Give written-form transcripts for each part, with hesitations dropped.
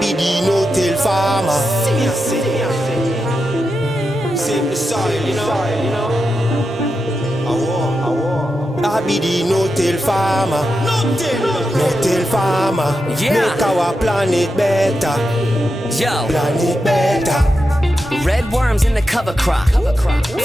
be the no-till farmer. Save the soil, you know. I be the no-till farmer. No-till farmer. Yeah. Make our planet better. Yo, Planet better. red worms in the cover crop.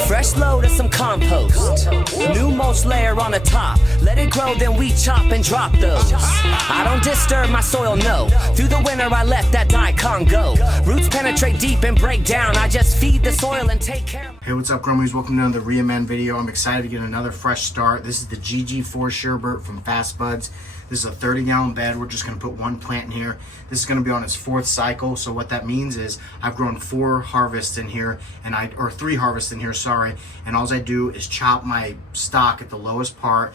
Fresh load of some compost. New mulch layer on the top. Let it grow, then we chop and drop those. I don't disturb my soil, no. Through the winter I let that daikon go. Roots penetrate deep and break down. I just feed the soil and take care of. Hey, what's up, Grummies? Welcome to another Re-Amend video. I'm excited to get another fresh start. This is the GG4 Sherbert from Fast Buds. This is a 30-gallon bed. We're just going to put one plant in here. This is going to be on its fourth cycle. So what that means is I've grown 4 harvests in here, or 3 harvests in here, sorry. And all I do is chop my stock at the lowest part,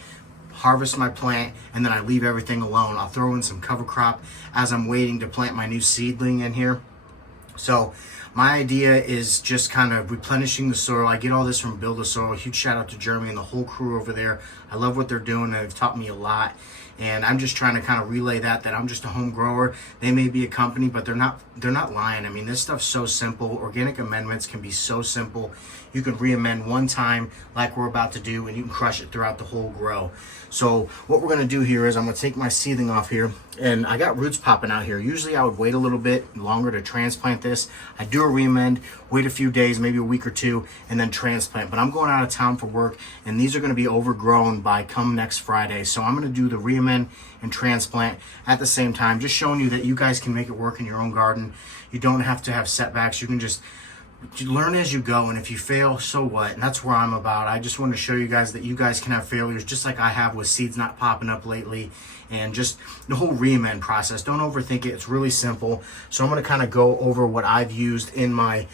harvest my plant, and then I leave everything alone. I'll throw in some cover crop as I'm waiting to plant my new seedling in here. So my idea is just kind of replenishing the soil. I get all this from Build a Soil. Huge shout out to Jeremy and the whole crew over there. I love what they're doing. They've taught me a lot. And I'm just trying to kind of relay that I'm just a home grower. They may be a company, but they're not lying. I mean, this stuff's so simple. Organic amendments can be so simple. You can re-amend one time like we're about to do, and you can crush it throughout the whole grow. So what we're going to do here is I'm going to take my seedling off here, and I got roots popping out here. Usually I would wait a little bit longer to transplant this. I do a re-amend, wait a few days, maybe a week or two, and then transplant. But I'm going out of town for work, and these are going to be overgrown by come next Friday. So I'm going to do the re-amend and transplant at the same time, just showing you that you guys can make it work in your own garden. You don't have to have setbacks. You can just learn as you go, and if you fail, so what? And that's where I'm about. I just want to show you guys that you guys can have failures just like I have with seeds not popping up lately, and just the whole re-amend process. Don't overthink it. It's really simple. So I'm going to kind of go over what I've used in my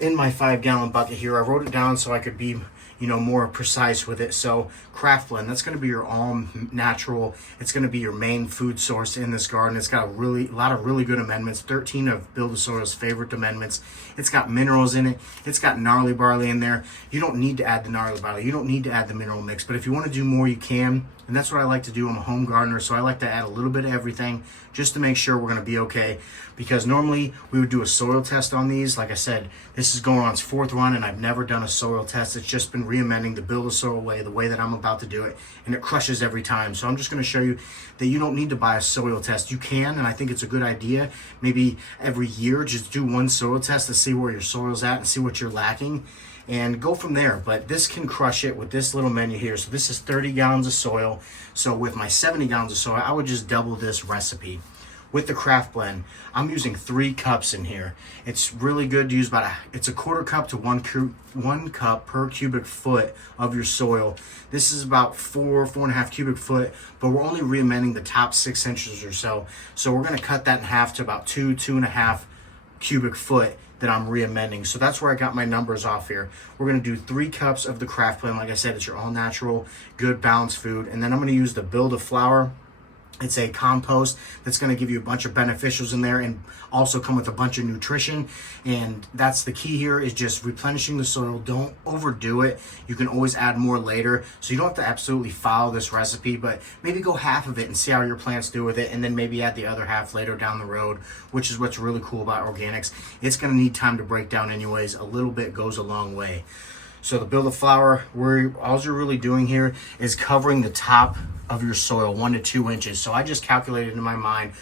5-gallon bucket here. I wrote it down so I could be more precise with it. So Craft Blend, that's going to be your all natural. It's going to be your main food source in this garden. It's got a lot of really good amendments, 13 of Build a Soil's favorite amendments. It's got minerals in it. It's got gnarly barley in there. You don't need to add the gnarly barley. You don't need to add the mineral mix, but if you want to do more, you can. And that's what I like to do. I'm a home gardener, so I like to add a little bit of everything just to make sure we're going to be okay. Because normally we would do a soil test on these. Like I said, this is going on its 4th run, and I've never done a soil test. It's just been re-amending the Build a Soil way, the way that I'm about to do it, and it crushes every time. So I'm just going to show you that you don't need to buy a soil test. You can, and I think it's a good idea. Maybe every year, just do one soil test to see where your soil's at and see what you're lacking, and go from there. But this can crush it with this little menu here. So this is 30 gallons of soil. So with my 70 gallons of soil, I would just double this recipe. With the Craft Blend, I'm using 3 cups in here. It's really good to use it's a 1/4 cup to 1 cup per cubic foot of your soil. This is about 4.5 cubic foot, but we're only re-amending the top 6 inches or so. So we're gonna cut that in half to about 2.5 cubic foot that I'm re-amending. So that's where I got my numbers off here. We're gonna do 3 cups of the Craft Blend. Like I said, it's your all natural, good balanced food. And then I'm gonna use the Build a Flower. It's a compost that's going to give you a bunch of beneficials in there and also come with a bunch of nutrition. And that's the key here, is just replenishing the soil. Don't overdo it. You can always add more later. So you don't have to absolutely follow this recipe, but maybe go half of it and see how your plants do with it, and then maybe add the other half later down the road, which is what's really cool about organics. It's going to need time to break down anyways. A little bit goes a long way. So the Build a Flower, all you're really doing here is covering the top of your soil 1 to 2 inches. So I just calculated in my mind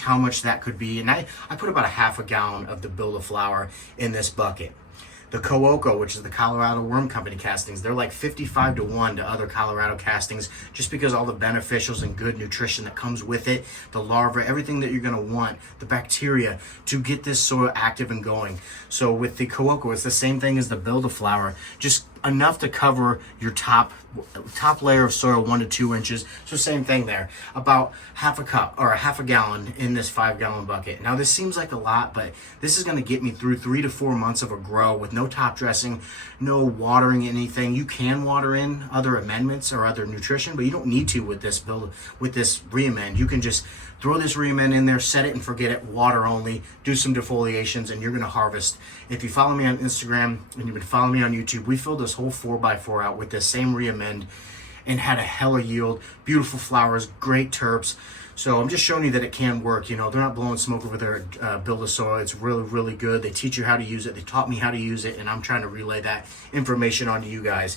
how much that could be, and I put about a 1/2 gallon of the Build a Flower in this bucket. The Cocoa, which is the Colorado Worm Company castings, they're like 55 to 1 to other Colorado castings, just because all the beneficials and good nutrition that comes with it, the larvae, everything that you're going to want, the bacteria to get this soil active and going. So with the Cocoa, it's the same thing as the Build a Flower, just enough to cover your top layer of soil 1 to 2 inches. So same thing there, about 1/2 cup or a 1/2 gallon in this 5-gallon bucket. Now this seems like a lot, but this is going to get me through 3 to 4 months of a grow with no top dressing, no watering anything. You can water in other amendments or other nutrition, but you don't need to with this re-amend. You can just throw this re-amend in there, set it and forget it, water only, do some defoliations, and you're going to harvest. If you follow me on Instagram and you've been following me on YouTube, we filled this whole 4x4 out with this same re-amend and had a hella yield, beautiful flowers, great terps. So I'm just showing you that it can work. You know, they're not blowing smoke over their build a soil. It's really, really good. They teach you how to use it. They taught me how to use it, and I'm trying to relay that information onto you guys.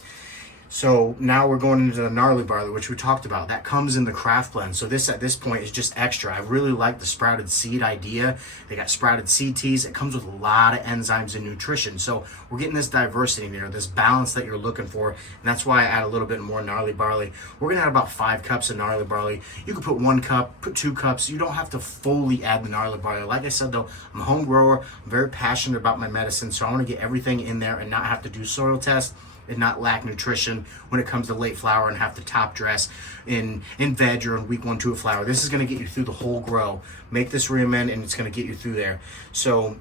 So now we're going into the gnarly barley, which we talked about. That comes in the craft blend. So this at this point is just extra. I really like the sprouted seed idea. They got sprouted seed teas. It comes with a lot of enzymes and nutrition. So we're getting this diversity there, this balance that you're looking for. And that's why I add a little bit more gnarly barley. We're gonna add about 5 cups of gnarly barley. You can put 1 cup, put 2 cups. You don't have to fully add the gnarly barley. Like I said though, I'm a home grower. I'm very passionate about my medicine. So I wanna get everything in there and not have to do soil tests and not lack nutrition when it comes to late flower and have to top dress in veg or in week 1, 2 of flower. This is going to get you through the whole grow. Make this Re-Amend and it's going to get you through there. So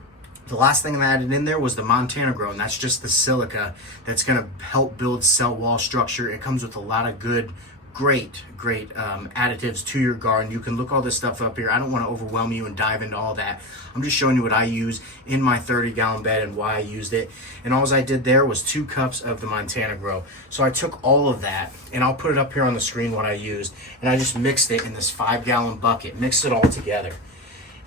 the last thing I added in there was the Montana Grow, and that's just the silica that's going to help build cell wall structure. It comes with a lot of great additives to your garden. You can look all this stuff up here. I don't want to overwhelm you and dive into all that. I'm just showing you what I use in my 30-gallon bed and why I used it. And all I did there was 2 cups of the Montana Grow. So I took all of that, and I'll put it up here on the screen what I used, and I just mixed it in this 5-gallon bucket, mixed it all together.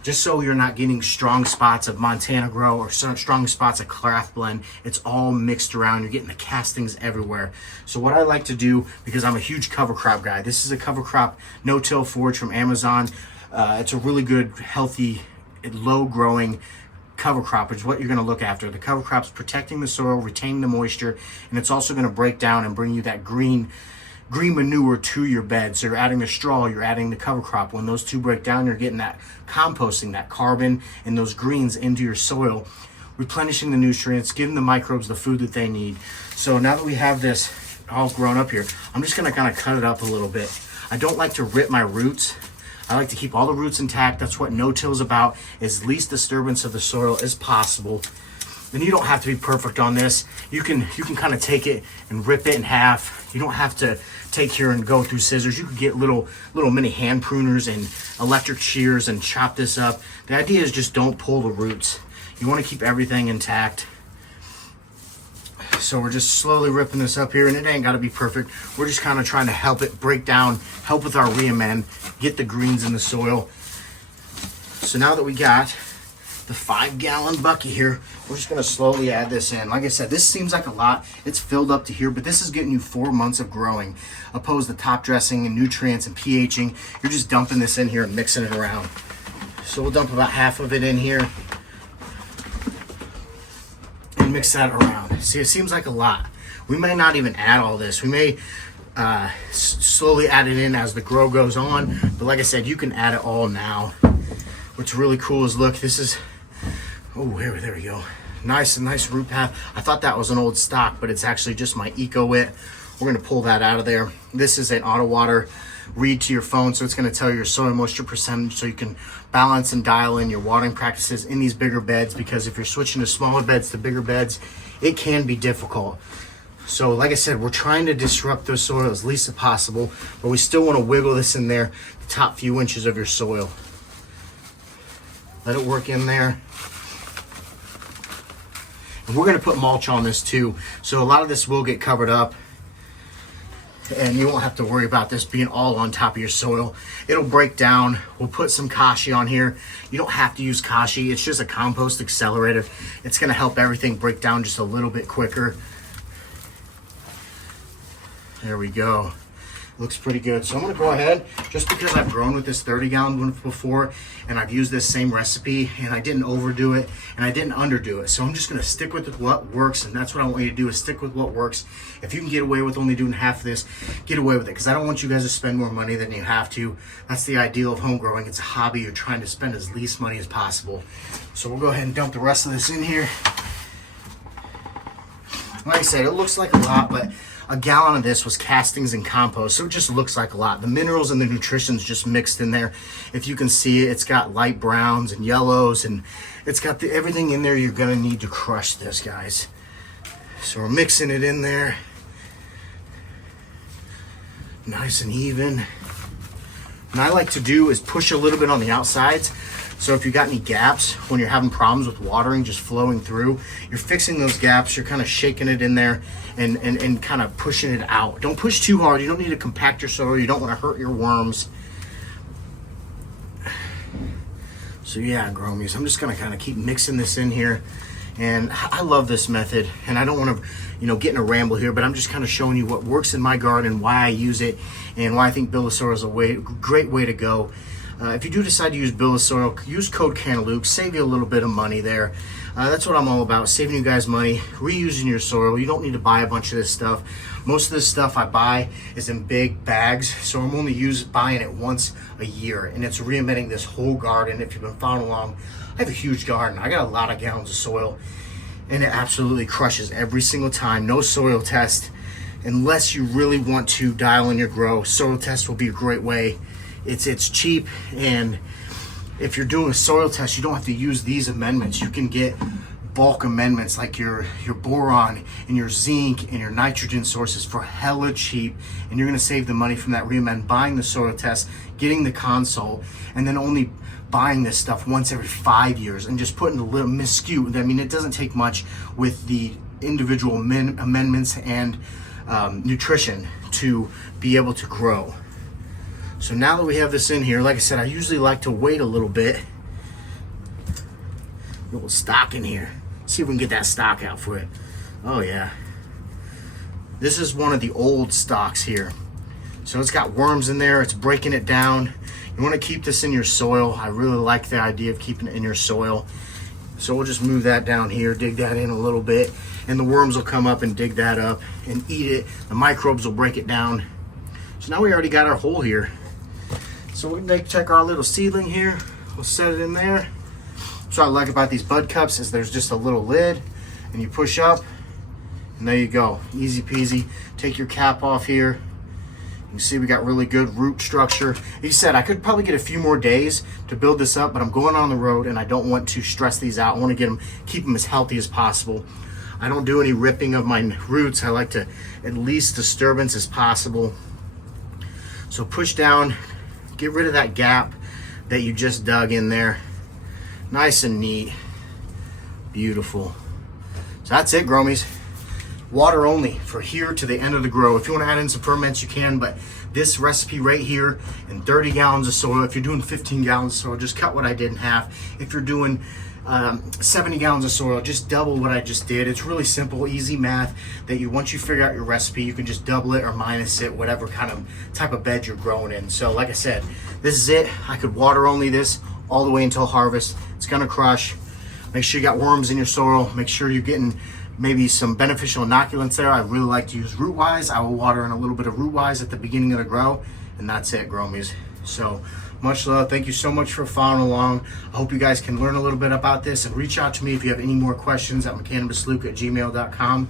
Just so you're not getting strong spots of Montana Grow or strong spots of craft blend. It's all mixed around. You're getting the castings everywhere. So what I like to do, because I'm a huge cover crop guy, this is a cover crop no-till forage from Amazon. It's a really good, healthy, low growing cover crop, which is what you're going to look after. The cover crop's protecting the soil, retaining the moisture, and it's also going to break down and bring you that green manure to your bed. So you're adding the straw, you're adding the cover crop. When those two break down, you're getting that composting, that carbon and those greens into your soil, replenishing the nutrients, giving the microbes the food that they need. So now that we have this all grown up here, I'm just going to kind of cut it up a little bit. I don't like to rip my roots. I like to keep all the roots intact. That's what no-till is about, is least disturbance of the soil as possible. And you don't have to be perfect on this. You can kind of take it and rip it in half. You don't have to take here and go through scissors. You could get little mini hand pruners and electric shears and chop this up. The idea is just don't pull the roots. You want to keep everything intact. So we're just slowly ripping this up here, and it ain't got to be perfect. We're just kind of trying to help it break down, help with our Re-Amend, get the greens in the soil. So now that we got the 5-gallon bucket here, we're just going to slowly add this in. Like I said, this seems like a lot. It's filled up to here, but this is getting you 4 months of growing, opposed to top dressing and nutrients and pHing. You're just dumping this in here and mixing it around. So we'll dump about half of it in here and mix that around. See, it seems like a lot. We may not even add all this. We may slowly add it in as the grow goes on, but like I said, you can add it all now. What's really cool is, look, this is, oh, there we go. Nice root path. I thought that was an old stock, but it's actually just my Eco-Wit. We're gonna pull that out of there. This is an auto water read to your phone, so it's gonna tell you your soil moisture percentage, so you can balance and dial in your watering practices in these bigger beds, because if you're switching to smaller beds to bigger beds, it can be difficult. So like I said, we're trying to disrupt the soil as least as possible, but we still wanna wiggle this in there, the top few inches of your soil. Let it work in there. And we're gonna put mulch on this too. So a lot of this will get covered up, and you won't have to worry about this being all on top of your soil. It'll break down. We'll put some kashi on here. You don't have to use kashi. It's just a compost accelerator. It's gonna help everything break down just a little bit quicker. There we go. Looks pretty good. So I'm gonna go ahead, just because I've grown with this 30-gallon one before, and I've used this same recipe, and I didn't overdo it, and I didn't underdo it. So I'm just gonna stick with what works, and that's what I want you to do, is stick with what works. If you can get away with only doing half of this, get away with it, because I don't want you guys to spend more money than you have to. That's the ideal of home growing. It's a hobby. You're trying to spend as least money as possible. So we'll go ahead and dump the rest of this in here. Like I said, it looks like a lot, but a gallon of this was castings and compost, so it just looks like a lot. The minerals and the nutrition's just mixed in there. If you can see it, it's got light browns and yellows, and it's got everything in there you're gonna need to crush this, guys. So we're mixing it in there, nice and even. And I like to do is push a little bit on the outsides. So if you got any gaps when you're having problems with watering just flowing through, you're fixing those gaps, you're kind of shaking it in there and kind of pushing it out. Don't push too hard. You don't need to compact your soil. You don't want to hurt your worms. So yeah, Gromies, I'm just gonna kind of keep mixing this in here. And I love this method, and I don't want to, get in a ramble here, but I'm just kind of showing you what works in my garden, why I use it, and why I think billet soil is a great way to go. If you do decide to use billet soil, use code Cantaloupe, save you a little bit of money there. That's what I'm all about, saving you guys money, reusing your soil. You don't need to buy a bunch of this stuff. Most of this stuff I buy is in big bags, so I'm only buying it once a year, and it's re-amending this whole garden. If you've been following along, I have a huge garden. I got a lot of gallons of soil, and it absolutely crushes every single time. No soil test. Unless you really want to dial in your grow, soil test will be a great way. It's cheap, and if you're doing a soil test, you don't have to use these amendments. You can get bulk amendments like your boron and your zinc and your nitrogen sources for hella cheap, and you're gonna save the money from that Re-Amend, buying the soil test, getting the console, and then only buying this stuff once every 5 years and just putting a little minuscule. I mean, it doesn't take much with the individual amendments and nutrition to be able to grow. So now that we have this in here, like I said, I usually like to wait a little bit. A little stock in here. See if we can get that stock out for it. Oh yeah. This is one of the old stocks here. So it's got worms in there, it's breaking it down. You want to keep this in your soil. I really like the idea of keeping it in your soil. So we'll just move that down here, dig that in a little bit, and the worms will come up and dig that up and eat it. The microbes will break it down. So now we already got our hole here. So we can check our little seedling here. We'll set it in there. So what I like about these bud cups is there's just a little lid, and you push up, and there you go. Easy peasy. Take your cap off here. You can see we got really good root structure. He said I could probably get a few more days to build this up, but I'm going on the road and I don't want to stress these out. I want to keep them as healthy as possible. I don't do any ripping of my roots. I like to at least disturbance as possible. So push down, get rid of that gap that you just dug in there. Nice and neat. Beautiful. So that's it, Gromies. Water only for here to the end of the grow. If you want to add in some ferments, you can, but this recipe right here in 30 gallons of soil, if you're doing 15 gallons of soil, just cut what I did in half. If you're doing 70 gallons of soil, just double what I just did. It's really simple, easy math that once you figure out your recipe, you can just double it or minus it, whatever kind of type of bed you're growing in. So like I said, this is it. I could water only this all the way until harvest. It's gonna crush. Make sure you got worms in your soil. Make sure you're getting maybe some beneficial inoculants there. I really like to use Rootwise. I will water in a little bit of Rootwise at the beginning of the grow, and that's it, Gromies. So much love. Thank you so much for following along. I hope you guys can learn a little bit about this, and reach out to me if you have any more questions at mccannabisluke@gmail.com.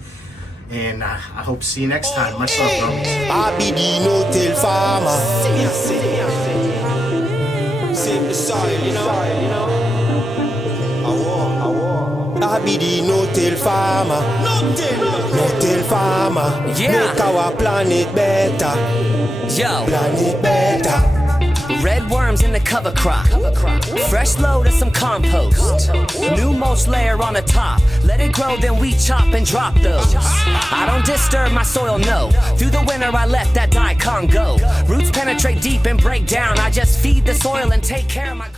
And I hope to see you next time. Much love, Gromies. I be the no-till farmer. Save the soil, I be the no-till farmer. No-till farmer. Yeah. Make our planet better. Yo, Planet better. red worms in the cover crop. Fresh load of some compost. New mulch layer on the top. Let it grow, then we chop and drop those. I don't disturb my soil, no. Through the winter I let that daikon go. Roots penetrate deep and break down. I just feed the soil and take care of my